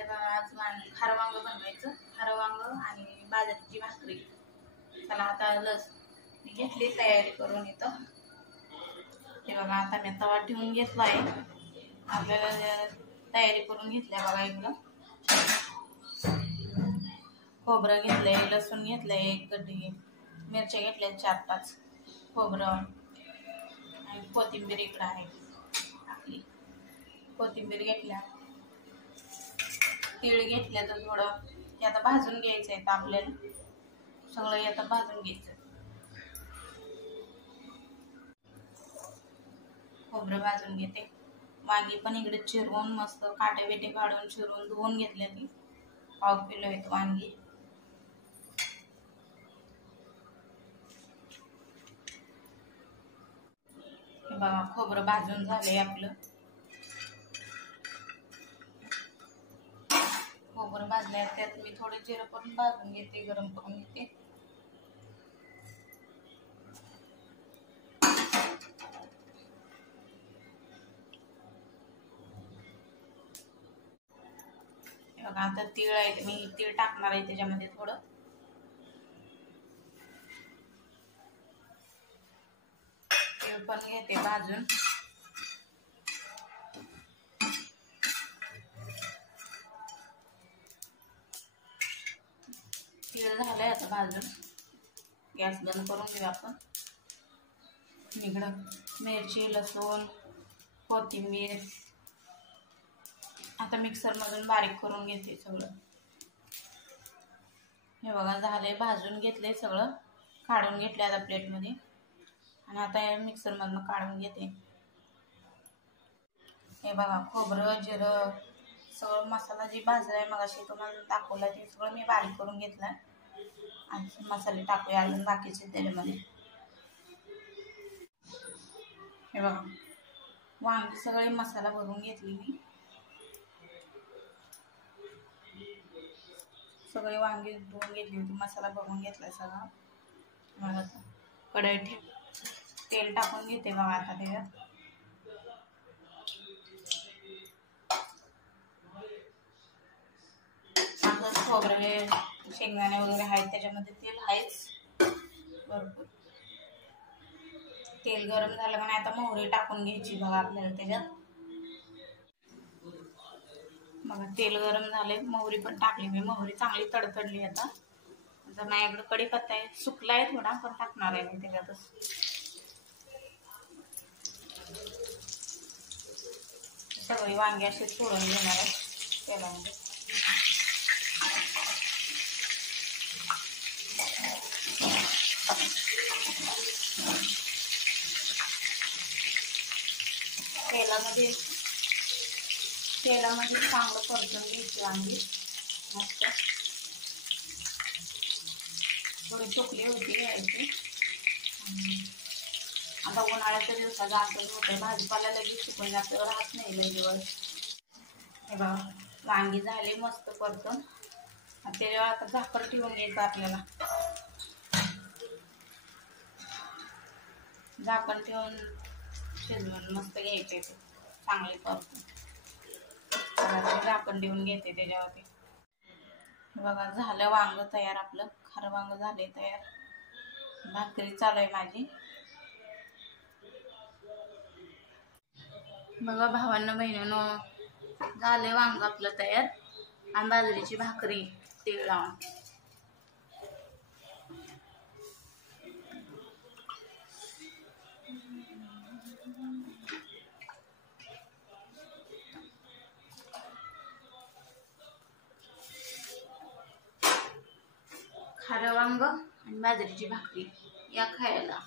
चाललंय बघा आज खारं वांग बनवायचं. खारं वांग आणि बाजरीची भाकरी. चला आता घेतली तयारी करून इथं. हे बघा आता मी तवा ठेवून घेतला आहे. आपल्याला तयारी करून घेतल्या बघा. इकडं खोबरं घेतलंय, लसूण घेतलंय, एक गड्डी मिरच्या घेतल्या 4-5, खोबरं आणि कोथिंबीर इकडं आहे आपली. कोथिंबीर घेतल्या, तीळ घेतल्या तर थोडं ते आता भाजून घ्यायचं आहे. आपल्याला सगळं आता भाजून घ्यायचं. खोबरं भाजून घेते. वांगी पण इकडे चिरवून मस्त काटे बिटे काढून चिरून धुवून घेतल्या. ती 1/2 किलो आहेत वांगी. हे बघा खोबरं भाजून झालंय आपलं. खोबरं भाजलंय त्यात मी थोडे जिरं पण भाजून घेते, गरम करून घेते. बघा आता तीळ आहे, मी तीळ टाकणार आहे त्याच्यामध्ये. थोडं तीळ पण घेते भाजून. तीळ झालंय आता भाजून. गॅस बंद करून घेऊ आपण. इकडं मिरची, लसूण, कोथिंबीर आता मिक्सर मधून बारीक करून घेते सगळं. हे बघा झालंय, भाजून घेतलंय सगळं, काढून घेतले आता प्लेट मध्ये. आणि आता मिक्सर मधून काढून घेते. हे बघा खोबरं, जिरं सगळं मसाला जी भाजलाय मगाशी तुम्हाला दाखवला ते सगळं मी बारीक करून घेतलाय. आणि मसाले टाकूया अजून बाकीचे त्याच्यामध्ये. हे बघा वांगी सगळे मसाला भरून घेतली मी. सगळे वांगी धुवून घेतली होती, मसाला भरून घेतलाय सगळा. मग कढई ठेव, तेल टाकून घेते बघा आता त्याच्यात. खोबरे, शेंगदाणे वगैरे आहेत त्याच्यामध्ये, तेल आहेच भरपूर. तेल गरम झालं का नाही आता मोहरी टाकून घ्यायची बघा आपल्याला त्याच्यात. बघा तेल गरम झाले, मोहरी पण टाकली मी. मोहरी चांगली तडतडली. आता माझ्याकडे कढीपत्ता आहे, सुकला आहे थोडा, पण टाकणार आहे मी त्याच्यातच. सगळी वांगी अशी सोडून घेणार आहे तेलामध्ये. तेलामध्ये चांगलं परतून घ्यायची वांगी मस्त. थोडी सुकली होती घ्यायची. आता उन्हाळ्याच्या दिवसात असं होतं, भाजीपाला लगेच सुकून जातं, राहत नाही लई दिवस. हे बघा वांगी झाले मस्त परतून. त्याच्यावर आता झाकण ठेवून घ्यायचं आपल्याला. झाकण ठेवून शिजवून मस्त घ्यायचे चांगले परतून. झाकण देऊन घेते त्याच्यावरती. बघा झालं वांग तयार आपलं. खारं वांग झाले तयार. भाकरी चालू आहे माझी. बघा भावांना बहिणीनो झाले वांग आपलं तयार. आणि बाजरीची भाकरी तीळ लावून. खारं वांग आणि बाजरीची भाकरी या खायला.